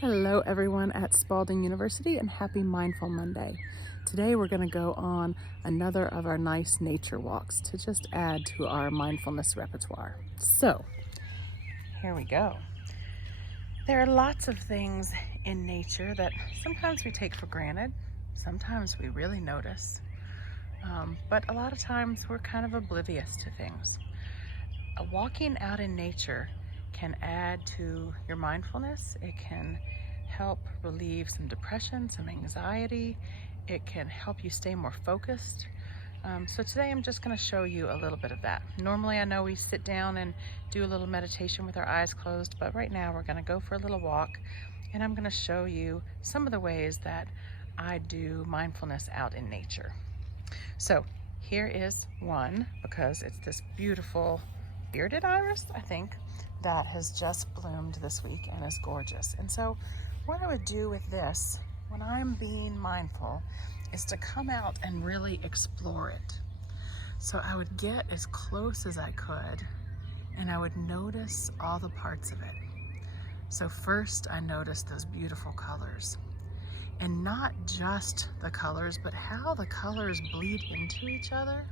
Hello everyone at Spalding University and happy Mindful Monday. Today we're going to go on another of our nice nature walks to just add to our mindfulness repertoire. So, here we go. There are lots of things in nature that sometimes we take for granted, sometimes we really notice, but a lot of times we're kind of oblivious to things. Walking out in nature can add to your mindfulness. It can help relieve some depression, some anxiety. It can help you stay more focused. So today I'm just going to show you a little bit of that. Normally I know we sit down and do a little meditation with our eyes closed, but right now we're going to go for a little walk and I'm going to show you some of the ways that I do mindfulness out in nature. So here is one, because it's this beautiful bearded iris, I think, that has just bloomed this week and is gorgeous. And so what I would do with this when I'm being mindful is to come out and really explore it. So I would get as close as I could and I would notice all the parts of it. So first I noticed those beautiful colors. And not just the colors, but how the colors bleed into each other.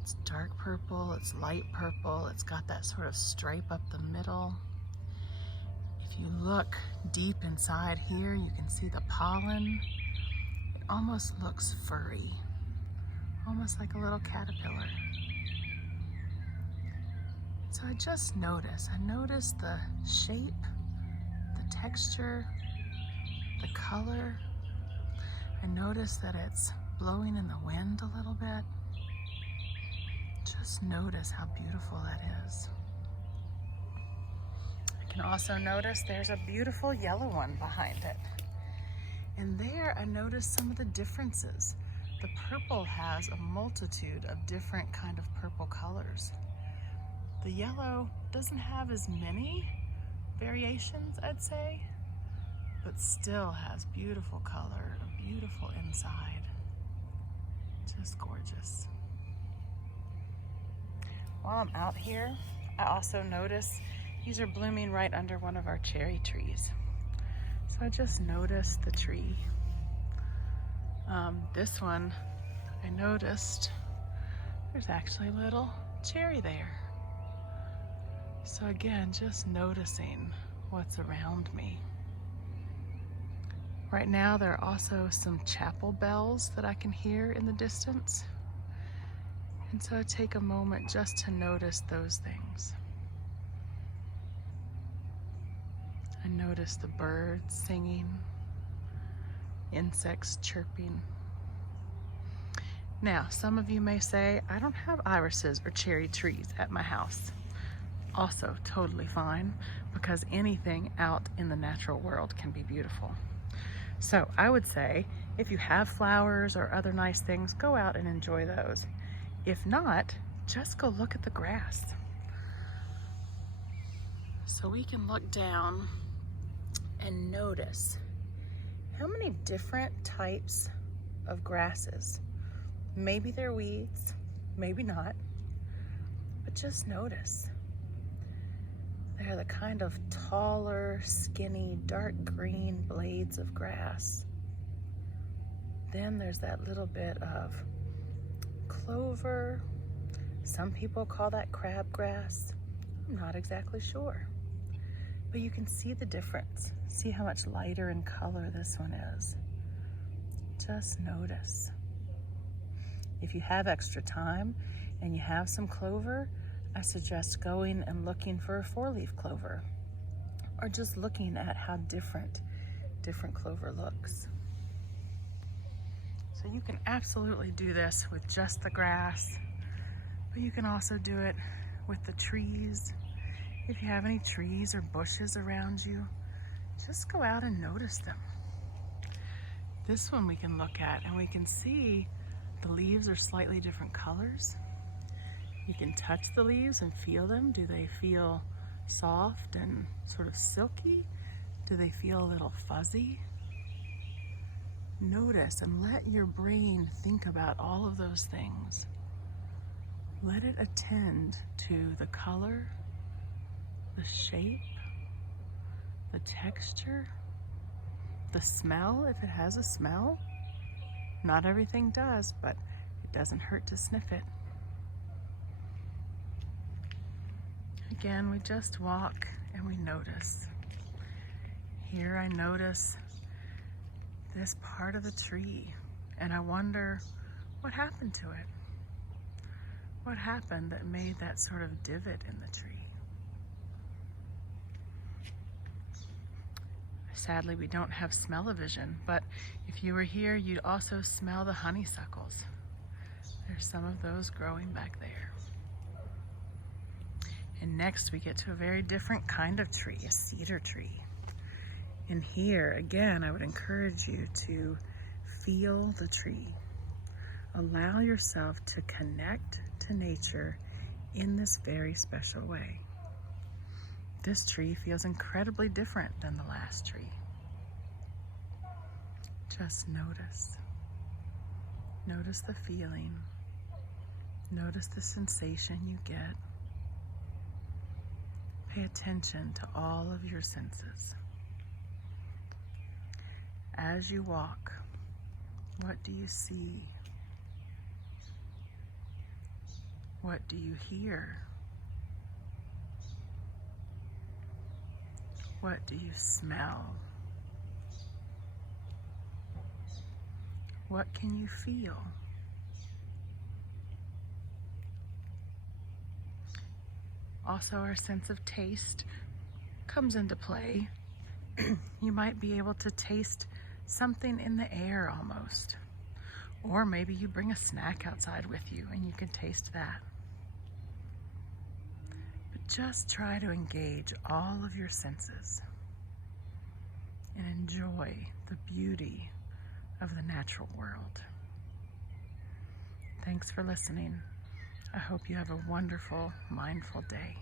It's dark purple, it's light purple, it's got that sort of stripe up the middle. If you look deep inside here, you can see the pollen. It almost looks furry, almost like a little caterpillar. So I just notice the shape, the texture, the color. I notice that it's blowing in the wind a little bit. Just notice how beautiful that is. I can also notice there's a beautiful yellow one behind it. And there I notice some of the differences. The purple has a multitude of different kind of purple colors. The yellow doesn't have as many variations, I'd say, but still has beautiful color, a beautiful inside. Just gorgeous. While I'm out here, I also notice these are blooming right under one of our cherry trees. So I just noticed the tree. This one, I noticed there's actually a little cherry there. So again, just noticing what's around me. Right now, there are also some chapel bells that I can hear in the distance. And so I take a moment just to notice those things. I notice the birds singing, insects chirping. Now, some of you may say, I don't have irises or cherry trees at my house. Also totally fine, because anything out in the natural world can be beautiful. So I would say, if you have flowers or other nice things, go out and enjoy those. If not, just go look at the grass. So we can look down and notice how many different types of grasses. Maybe they're weeds, maybe not, but just notice. They're the kind of taller, skinny, dark green blades of grass. Then there's that little bit of clover. Some people call that crabgrass. I'm not exactly sure. But you can see the difference. See how much lighter in color this one is. Just notice. If you have extra time and you have some clover, I suggest going and looking for a 4-leaf clover, or just looking at how different clover looks. So you can absolutely do this with just the grass, but you can also do it with the trees. If you have any trees or bushes around you, just go out and notice them. This one we can look at and we can see the leaves are slightly different colors. You can touch the leaves and feel them. Do they feel soft and sort of silky? Do they feel a little fuzzy? Notice and let your brain think about all of those things. Let it attend to the color, the shape, the texture, The smell, if it has a smell, not everything does, but it doesn't hurt to sniff it. Again, we just walk and we notice. Here I notice this part of the tree, and I wonder what happened to it. What happened that made that sort of divot in the tree? Sadly, we don't have smell-o-vision, but if you were here, you'd also smell the honeysuckles. There's some of those growing back there. And next we get to a very different kind of tree, a cedar tree. And here, again, I would encourage you to feel the tree. Allow yourself to connect to nature in this very special way. This tree feels incredibly different than the last tree. Just notice. Notice the feeling. Notice the sensation you get. Pay attention to all of your senses. As you walk, what do you see? What do you hear? What do you smell? What can you feel? Also, our sense of taste comes into play. You might be able to taste something in the air almost. Or maybe you bring a snack outside with you and you can taste that. But just try to engage all of your senses and enjoy the beauty of the natural world. Thanks for listening. I hope you have a wonderful, mindful day.